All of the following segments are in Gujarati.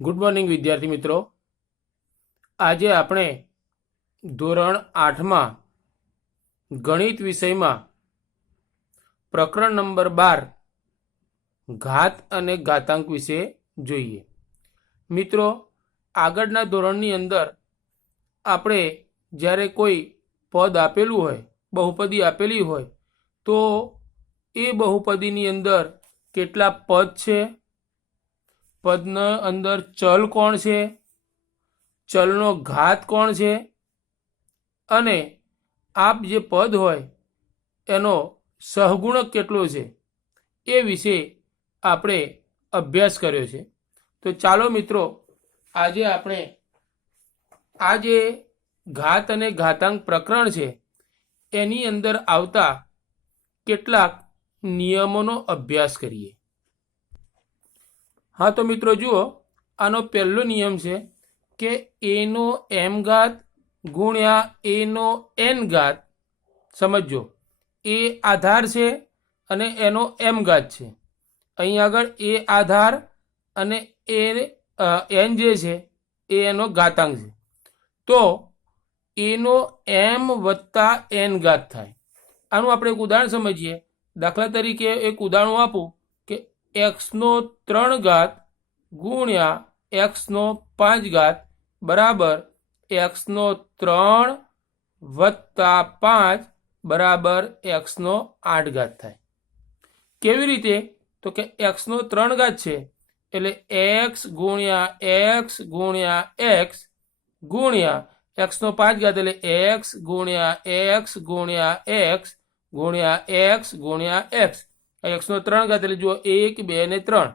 ગુડ મોર્નિંગ વિદ્યાર્થી મિત્રો. આજે આપણે ધોરણ આઠમાં ગણિત વિષયમાં પ્રકરણ નંબર બાર ઘાત અને ઘાતાંક વિશે જોઈએ. મિત્રો, આગળના ધોરણની અંદર આપણે જ્યારે કોઈ પદ આપેલું હોય, બહુપદી આપેલી હોય, તો એ બહુપદીની અંદર કેટલા પદ છે? પદના અંદર ચલ કોણ છે? ચલનો ઘાત કોણ છે? અને આપ જે પદ હોય, એનો સહગુણક કેટલો છે? એ વિશે આપણે અભ્યાસ કર્યો છે. તો ચાલો મિત્રો, આજે આપણે આ જે ઘાત અને ઘાતાંક પ્રકરણ છે, એની અંદર આવતા કેટલાક નિયમોનો અભ્યાસ કરીએ. હા, તો મિત્રો જુઓ, આનો પહેલો નિયમ છે કે એનો એમ ઘાત ગુણ્યા એનો એન ઘાત. સમજો એ આધાર છે અને એનો એમ ઘાત છે. અહીં આગળ એ આધાર અને એ એન જે છે, એ એનો ઘાતાંક છે. તો એનો એમ વત્તા એન ઘાત થાય. આનું આપણે એક ઉદાહરણ સમજીએ. દાખલા તરીકે એક ઉદાહરણ આપું. એક્સનો ત્રણ ઘાત ગુણ્યા એક્સનો પાંચ ઘાત બરાબર એક્સનો ત્રણ વત્તા પાંચ બરાબર એક્સનો આઠ ઘાત થાય. કેવી રીતે? તો કે એક્સનો ત્રણ ઘાત છે એટલે એક્સ ગુણ્યા એક્સ ગુણ્યા એક્સ ગુણ્યા એક્સનો પાંચ ઘાત એટલે એક્સ ગુણ્યા એક્સ ગુણ્યા એક્સ ગુણ્યા એક્સ ગુણ્યા એક્સ એક્સનો ત્રણ ઘાત એટલે જુઓ એક, બે ને ત્રણ.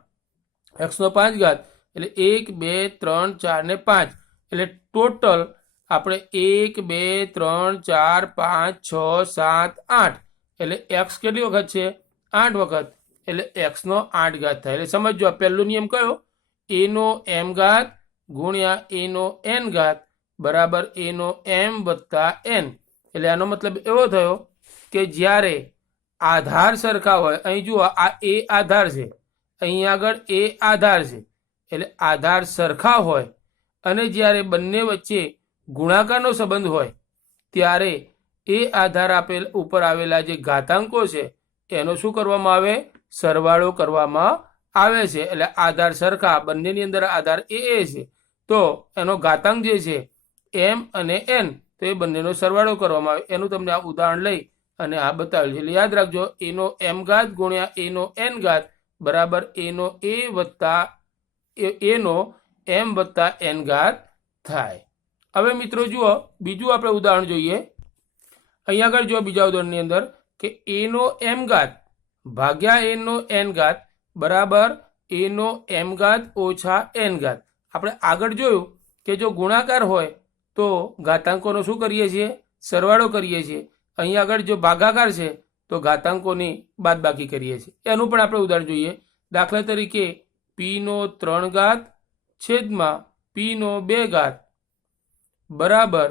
એક્સનો પાંચ ઘાત એટલે એક, બે, ત્રણ, ચાર ને પાંચ. એટલે ટોટલ આપણે એક, બે, ત્રણ, ચાર, પાંચ, છ, સાત, આઠ. એટલે એક્સ કેટલી વખત છે? આઠ વખત. એટલે એક્સનો આઠ ઘાત થાય. એટલે સમજો પહેલો નિયમ કયો? એનો એમ ઘાત ગુણ્યા એનો એન ઘાત બરાબર એનો એમ વત્તા એન એટલે આનો મતલબ એવો થયો કે જ્યારે આધાર સરખા હોય. અહીં જુઓ, આ એ આધાર છે. અહીં આગળ એ આધાર છે. એટલે આધાર સરખા હોય અને જ્યારે બંને વચ્ચે ગુણાકારનો સંબંધ હોય, ત્યારે એ આધાર આપેલ ઉપર આવેલા જે ઘાતાંકો છે, એનો શું કરવામાં આવે? સરવાળો કરવામાં આવે છે. એટલે આધાર સરખા, બંનેની અંદર આધાર એ એ છે. તો એનો ઘાતાંક જે છે, એમ અને એન, તો એ બંનેનો સરવાળો કરવામાં આવે. એનું તમને આ ઉદાહરણ લઈ અને આ બતાવ્યું છે. એટલે યાદ રાખજો એનો એમ ઘાત ગુણ્યા એનો એન ઘાત બરાબર એનો એ વત્તા એનો એમ વત્તા એન ઘાત થાય. હવે મિત્રો જુઓ, બીજું આપણે ઉદાહરણ જોઈએ. અહીંયા આગળ જુઓ બીજા ઉદાહરણની અંદર કે એનો એમ ઘાત ભાગ્યા એનો એન ઘાત બરાબર એનો એમ ઘાત ઓછા એન ઘાત. આપણે આગળ જોયું કે જો ગુણાકાર હોય તો ઘાતાંકોનો શું કરીએ છીએ? સરવાળો કરીએ છીએ. અહીં આગળ જો ભાગાકાર છે, તો ઘાતાંકોની બાદબાકી કરીએ છીએ. એનું પણ આપણે ઉદાહરણ જોઈએ. દાખલા તરીકે પીનો ત્રણ ઘાત છેદમાં પીનો બે ઘાત બરાબર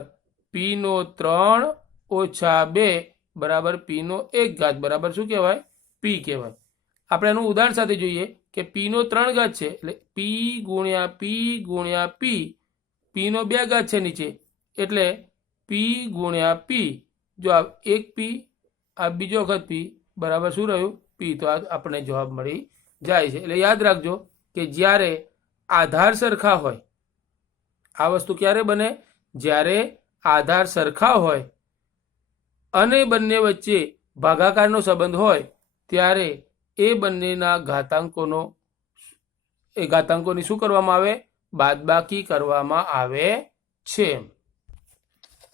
પીનો ત્રણ ઓછા બે બરાબર પીનો એક ઘાત. બરાબર શું કહેવાય? પી કહેવાય. આપણે એનું ઉદાહરણ સાથે જોઈએ કે પીનો ત્રણ ઘાત છે, એટલે પી ગુણ્યા પી ગુણ્યા પી પીનો બે ઘાત છે નીચે, એટલે પી ગુણ્યા પી જો આ એક પી આ બીજો વખત પી બરાબર શું રહ્યું? પી તો આ આપણને જવાબ મળી જાય છે. એટલે યાદ રાખજો કે જ્યારે આધાર સરખા હોય, આ વસ્તુ ક્યારે બને? જ્યારે આધાર સરખા હોય અને બંને વચ્ચે ભાગાકારનો સંબંધ હોય, ત્યારે એ બંનેના ઘાતાંકોનો એ ઘાતાંકોની શું કરવામાં આવે? બાદબાકી કરવામાં આવે છે.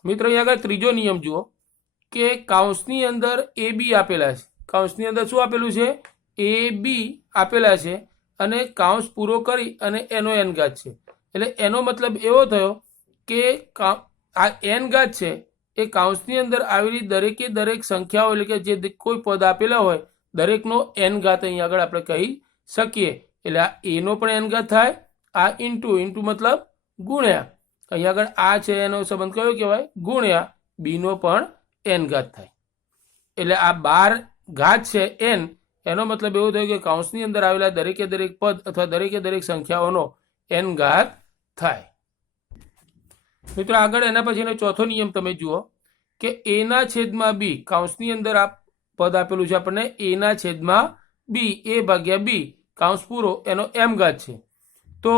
મિત્રો, અહીંયા આગળ ત્રીજો નિયમ જુઓ. કે કાઉન્સની અંદર એ બી આપેલા છે. કાઉન્સની અંદર શું આપેલું છે? એ બી આપેલા છે અને કાઉન્સ પૂરો કરી અને એનો એન ઘાત છે. એટલે એનો મતલબ એવો થયો કે આ એન ઘાત છે એ કાઉન્સની અંદર આવેલી દરેકે દરેક સંખ્યાઓ એટલે કે જે કોઈ પદ આપેલા હોય, દરેકનો એન ઘાત અહીં આગળ આપણે કહી શકીએ. એટલે આ એનો પણ એન ઘાત થાય, આ ઇન્ટુ ઇન્ટુ મતલબ ગુણ્યા. અહીં આગળ આ છે એનો સંબંધ કયો કહેવાય? ગુણ્યા. બીનો પણ એન ઘાત થાય. એટલે આ બાર ઘાત છે એન એનો મતલબ એવો થયો કે કાઉન્સની અંદર આવેલા દરેકે દરેક પદ અથવા દરેકે દરેક સંખ્યાઓનો એન ઘાત થાય. મિત્રો આગળ એના પછીનો ચોથો નિયમ તમે જુઓ કે એના છેદમાં બી કાઉન્સની અંદર આ પદ આપેલું છે આપણને એના છેદમાં બી એ ભાગ્યા બી કાઉન્સ પૂરો એનો એમ ઘાત છે. તો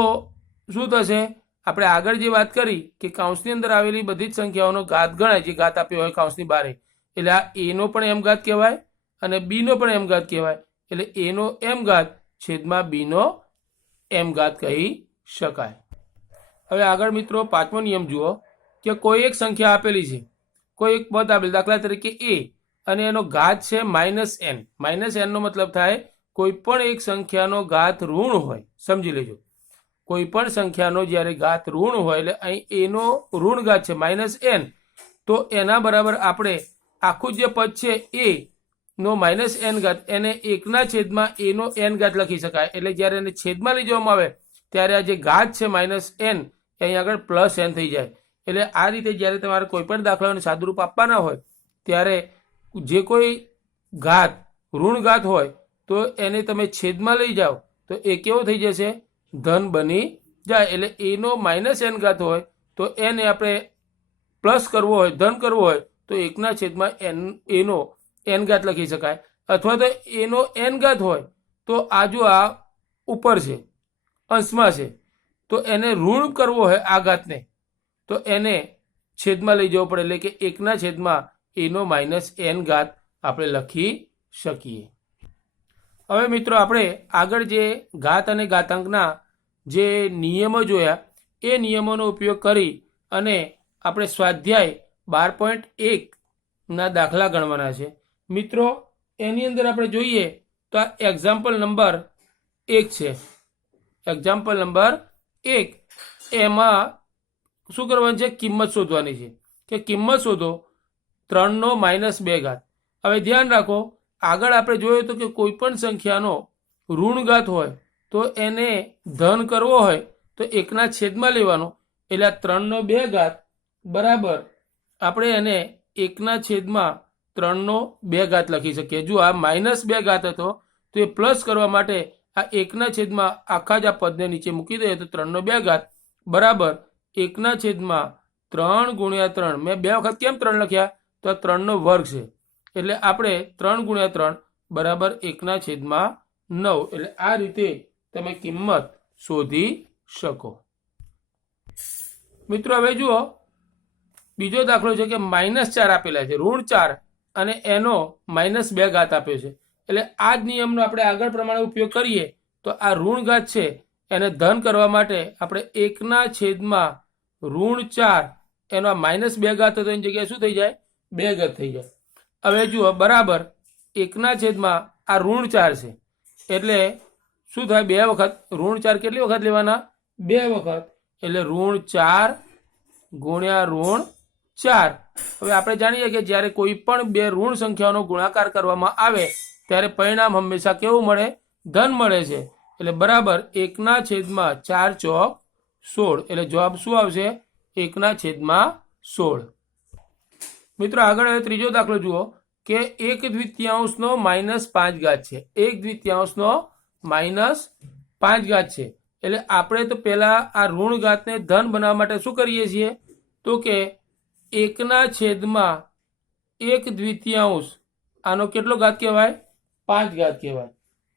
શું થશે? આપણે આગળ જે વાત કરી કે કાઉન્સની અંદર આવેલી બધી જ સંખ્યાઓનો ઘાત ગણાય, જે ઘાત આપ્યો હોય કાઉન્સની બારે. એટલે આ એનો પણ એમ ઘાત કહેવાય અને બીનો પણ એમ ઘાત કહેવાય. એટલે એનો એમ ઘાત છેદમાં બીનો એમ ઘાત કહી શકાય. હવે આગળ મિત્રો પાંચમો નિયમ જુઓ કે કોઈ એક સંખ્યા આપેલી છે. કોઈ એક પદ આપેલી, દાખલા તરીકે એ અને એનો ઘાત છે માઇનસ એન માઇનસ એનનો મતલબ થાય કોઈ પણ એક સંખ્યાનો ઘાત ઋણ હોય. સમજી લેજો. કોઈ પણ સંખ્યાનો જ્યારે ઘાત ઋણ હોય એટલે અહીં એનો ઋણ ઘાત છે, માઇનસ એન. તો એના બરાબર આપણે આખું જે પદ છે એ નો માઇનસ એન ઘાત, એને એકના છેદમાં એનો એન ઘાત લખી શકાય. એટલે જ્યારે એને છેદમાં લઈ જવામાં આવે, ત્યારે આ જે ઘાત છે માઇનસ એન અહીં આગળ પ્લસ એન થઈ જાય. એટલે આ રીતે જ્યારે તમારે કોઈ પણ દાખલાઓને સાદુરૂપ આપવાના હોય, ત્યારે જે કોઈ ઘાત, ઋણ ઘાત હોય, તો એને તમે છેદમાં લઈ જાઓ, તો એ કેવો થઈ જશે? ધન બની જાય એટલે એનો માઇનસ એન ઘાત હોય તો એને આપણે પ્લસ કરવો હોય, ધન કરવો હોય, તો એકના છેદમાં એન, એનો એન ઘાત લખી શકાય. અથવા તો એનો એન ઘાત હોય તો આજુ આ ઉપર છે, અંશમાં છે. તો એને ઋણ કરવો હોય આ ઘાતને, તો એને છેદમાં લઈ જવો પડે એટલે કે એકના છેદમાં એનો માઇનસ એન ઘાત આપણે લખી શકીએ. હવે મિત્રો આપણે આગળ જે ઘાત અને ઘાતાંકના જે નિયમો જોયા એ નિયમોનો ઉપયોગ કરી અને આપણે સ્વાધ્યાય બાર પોઈન્ટ એકના દાખલા ગણવાના છે. મિત્રો, એની અંદર આપણે જોઈએ તો આ એક્ઝામ્પલ નંબર એક છે. એક્ઝામ્પલ નંબર એક. એમાં શું કરવાનું છે? કિંમત શોધવાની છે. કે કિંમત શોધો ત્રણનો માઇનસ બે ઘાત. હવે ધ્યાન રાખો, આગળ આપણે જોયું તો કે કોઈ પણ સંખ્યાનો ઋણઘાત હોય તો એને ધન કરવો હોય તો એકના છેદમાં લેવાનો. એટલે આ ત્રણનો બે ઘાત બરાબર આપણે એને એકના છેદમાં ત્રણનો બે ઘાત લખી શકીએ. જો આ માઇનસ બે ઘાત હતો, તો એ પ્લસ કરવા માટે આ એકના છેદમાં આખા જ આ પદને નીચે મૂકી દઈએ તો ત્રણનો બે ઘાત બરાબર એકના છેદમાં ત્રણ ગુણ્યા ત્રણ. મેં બે વખત કેમ ત્રણ લખ્યા? તો આ ત્રણનો વર્ગ છે. એટલે આપણે ત્રણ ગુણ્યા ત્રણ બરાબર એકના છેદમાં નવ. એટલે આ રીતે તમે કિંમત શોધી શકો. મિત્રો, હવે જુઓ. બીજો દાખલો છે કે માઇનસ ચાર આપેલા છે, ઋણ ચાર અને એનો માઇનસ બે ઘાત આપ્યો છે. એટલે આ જ નિયમનો આપણે આગળ પ્રમાણે ઉપયોગ કરીએ તો આ ઋણ ઘાત છે, એને ધન કરવા માટે આપણે એકના છેદમાં ઋણ ચાર, એનો માઇનસ બે ઘાત હતો, એની જગ્યાએ શું થઈ જાય? બે ઘાત થઈ જાય. હવે જુઓ, બરાબર, એકના છેદમાં આ ઋણ ચાર છે. એટલે શું થાય? બે વખત. ઋણ ચાર કેટલી વખત લેવાના? બે વખત. એટલે ઋણ ચાર ગુણ્યા ઋણ ચાર. હવે આપણે જાણીએ કે જ્યારે કોઈ પણ બે ઋણ સંખ્યાઓનો ગુણાકાર કરવામાં આવે, ત્યારે પરિણામ હંમેશા કેવું મળે? ધન મળે છે. એટલે બરાબર એકના છેદમાં ચાર ચોક સોળ. એટલે જવાબ શું આવશે? એકના છેદમાં સોળ. મિત્રો, આગળ હવે ત્રીજો દાખલો જુઓ કે એક દ્વિતીયાંશનો માઇનસ પાંચ ઘાત છે. એક દ્વિતીયાંશનો માઇનસ પાંચ ઘાત છે. એટલે આપણે તો પહેલાં આ ઋણ ઘાતને ધન બનાવવા માટે શું કરીએ છીએ? તો કે એકના છેદમાં એક દ્વિતીયાંશ. આનો કેટલો ઘાત કહેવાય? પાંચ ઘાત કહેવાય.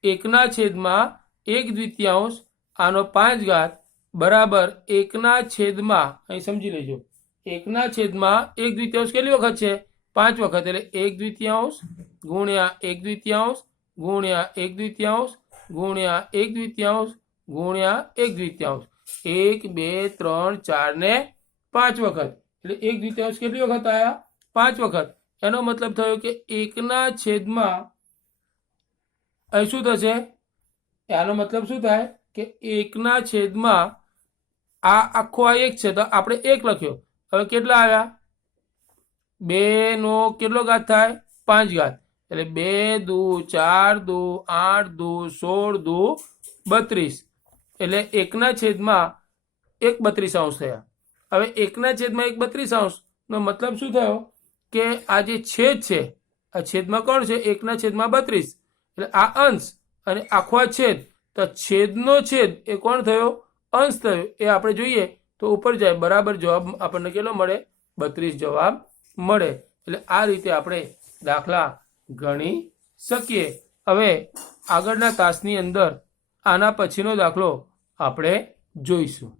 એકના છેદમાં એક દ્વિતીયાંશ, આનો પાંચ ઘાત બરાબર એકના છેદમાં, અહીં સમજી લેજો. એકના છેદમાં એક દ્વિતીયાંશ કેટલી વખત છે? પાંચ વખત. એટલે એક દ્વિતીયાંશ ગુણ્યા એક દ્વિતીયાંશ ગુણ્યા એક દ્વિતીયાંશ ગુણ્યા એક દ્વિતીયાંશ ગુણ્યા એક દ્વિતીયાંશ. એક, બે, ત્રણ, ચાર ને પાંચ વખત. એટલે એક દ્વિતીયાંશ કેટલી વખત આવ્યા પાંચ વખત. એનો મતલબ થયો કે એકના છેદમાં અહીં શું થશે? આનો મતલબ શું થાય? કે એકના છેદમાં આ આખો આ એક છે તો આપણે એક લખ્યો. હવે કેટલા આવ્યા? બે નો કેટલો ઘાત થાય? પાંચ ઘાત. એટલે બે દુ, ચાર દુ, આઠ દુ, સોળ દુ, બત્રીસ. એટલે એકના છેદમાં એક બત્રીસ અંશ થયા. હવે એકના છેદમાં એક બત્રીસ અંશનો મતલબ શું થયો? કે આ જે છેદ છે, આ છેદમાં કોણ છે? એકના છેદમાં બત્રીસ. એટલે આ અંશ અને આખો આ છેદ, તો છેદનો છેદ એ કોણ થયો? અંશ થયો. એ આપણે જોઈએ તો ઉપર જાય. બરાબર જવાબ આપણને કેટલો મળે? બત્રીસ જવાબ મળે. એટલે આ રીતે આપણે દાખલા ગણી શકીએ. હવે આગળના તાસની અંદર આના પછીનો દાખલો આપણે જોઈશું.